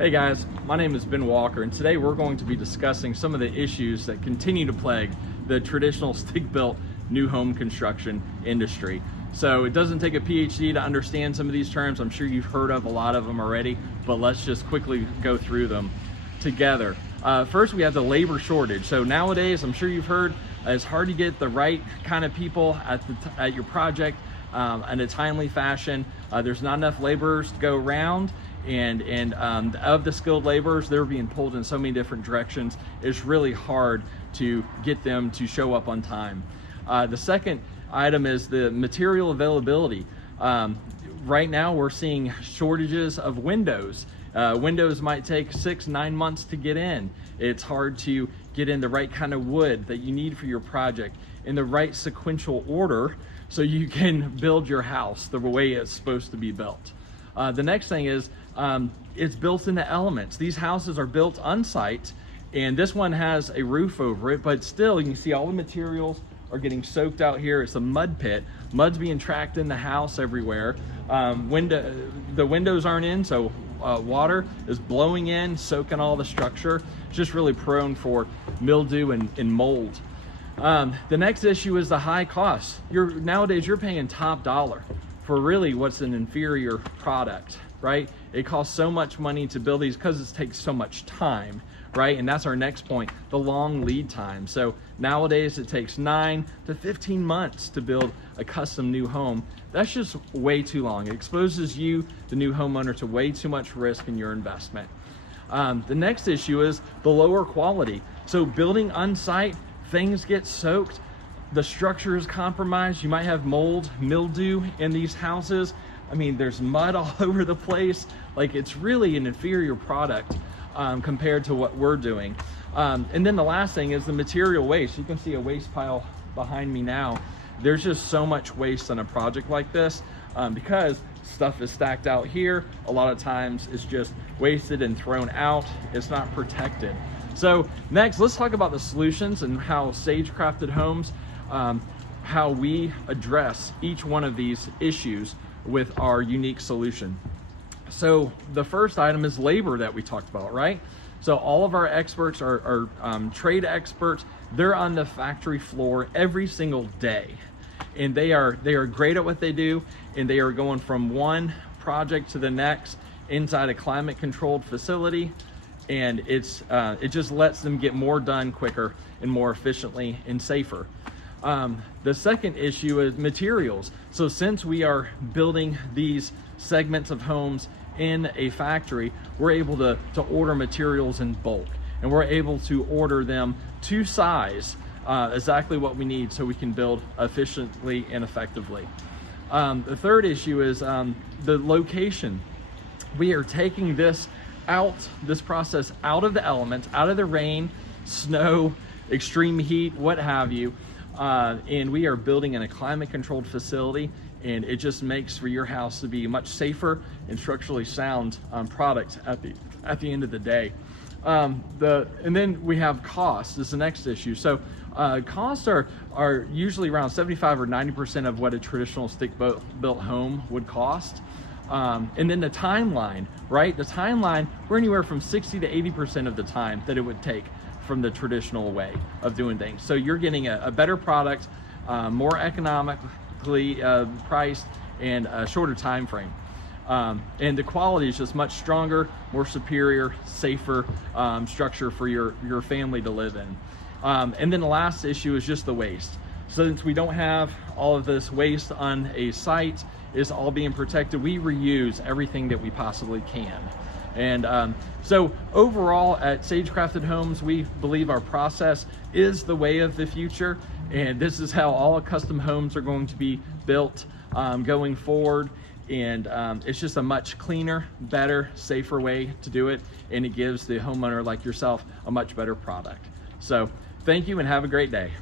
Hey guys, my name is Ben Walker, and today we're going to be discussing some of the issues that continue to plague the traditional stick-built new home construction industry. So it doesn't take a PhD to understand some of these terms. I'm sure you've heard of a lot of them already, but let's just quickly go through them together. First, we have the labor shortage. So nowadays, I'm sure you've heard, it's hard to get the right kind of people at your project in a timely fashion. There's not enough laborers to go around, and of the skilled laborers, they're being pulled in so many different directions. It's really hard to get them to show up on time. The second item is the material availability. Right now we're seeing shortages of windows. Windows might take 6-9 months to get in. It's hard to get in the right kind of wood that you need for your project in the right sequential order so you can build your house the way it's supposed to be built. The next thing is it's built into elements. These houses are built on site, and this one has a roof over it, but still you can see all the materials are getting soaked out here. It's a mud pit. Mud's being tracked in the house everywhere. The windows aren't in, so water is blowing in, soaking all the structure. It's just really prone for mildew and mold. The next issue is the high cost. Nowadays you're paying top dollar for really what's an inferior product, right? It costs so much money to build these because it takes so much time, right? And that's our next point, the long lead time. So nowadays it takes 9 to 15 months to build a custom new home. That's just way too long. It exposes you, the new homeowner, to way too much risk in your investment. The next issue is the lower quality. So building on site, things get soaked, the structure is compromised. You might have mold, mildew in these houses. I mean, there's mud all over the place. Like, it's really an inferior product compared to what we're doing. And then the last thing is the material waste. You can see a waste pile behind me now. There's just so much waste on a project like this because stuff is stacked out here. A lot of times it's just wasted and thrown out. It's not protected. So next, let's talk about the solutions and how Sage Crafted Homes, how we address each one of these issues with our unique solution. So the first item is labor that we talked about, right? So all of our experts are trade experts. They're on the factory floor every single day, and they are great at what they do, and they are going from one project to the next inside a climate controlled facility, and it just lets them get more done quicker and more efficiently and safer. The second issue is materials. So since we are building these segments of homes in a factory, we're able to order materials in bulk, and we're able to order them to size, exactly what we need so we can build efficiently and effectively. The third issue is the location. We are taking this process out of the elements, out of the rain, snow, extreme heat, what have you, and we are building in a climate controlled facility, and it just makes for your house to be much safer and structurally sound product at the end of the day. And then we have costs is the next issue. So costs are usually around 75 or 90% of what a traditional stick-built home would cost. And then the timeline, right? The timeline, we're anywhere from 60 to 80% of the time that it would take from the traditional way of doing things. So you're getting a better product, more economically priced, and a shorter time frame. And the quality is just much stronger, more superior, safer structure for your family to live in. And then the last issue is just the waste. So since we don't have all of this waste on a site, it's all being protected. We reuse everything that we possibly can. And so overall at Sage Crafted Homes, we believe our process is the way of the future, and this is how all custom homes are going to be built going forward. And it's just a much cleaner, better, safer way to do it, and it gives the homeowner like yourself a much better product. So thank you and have a great day.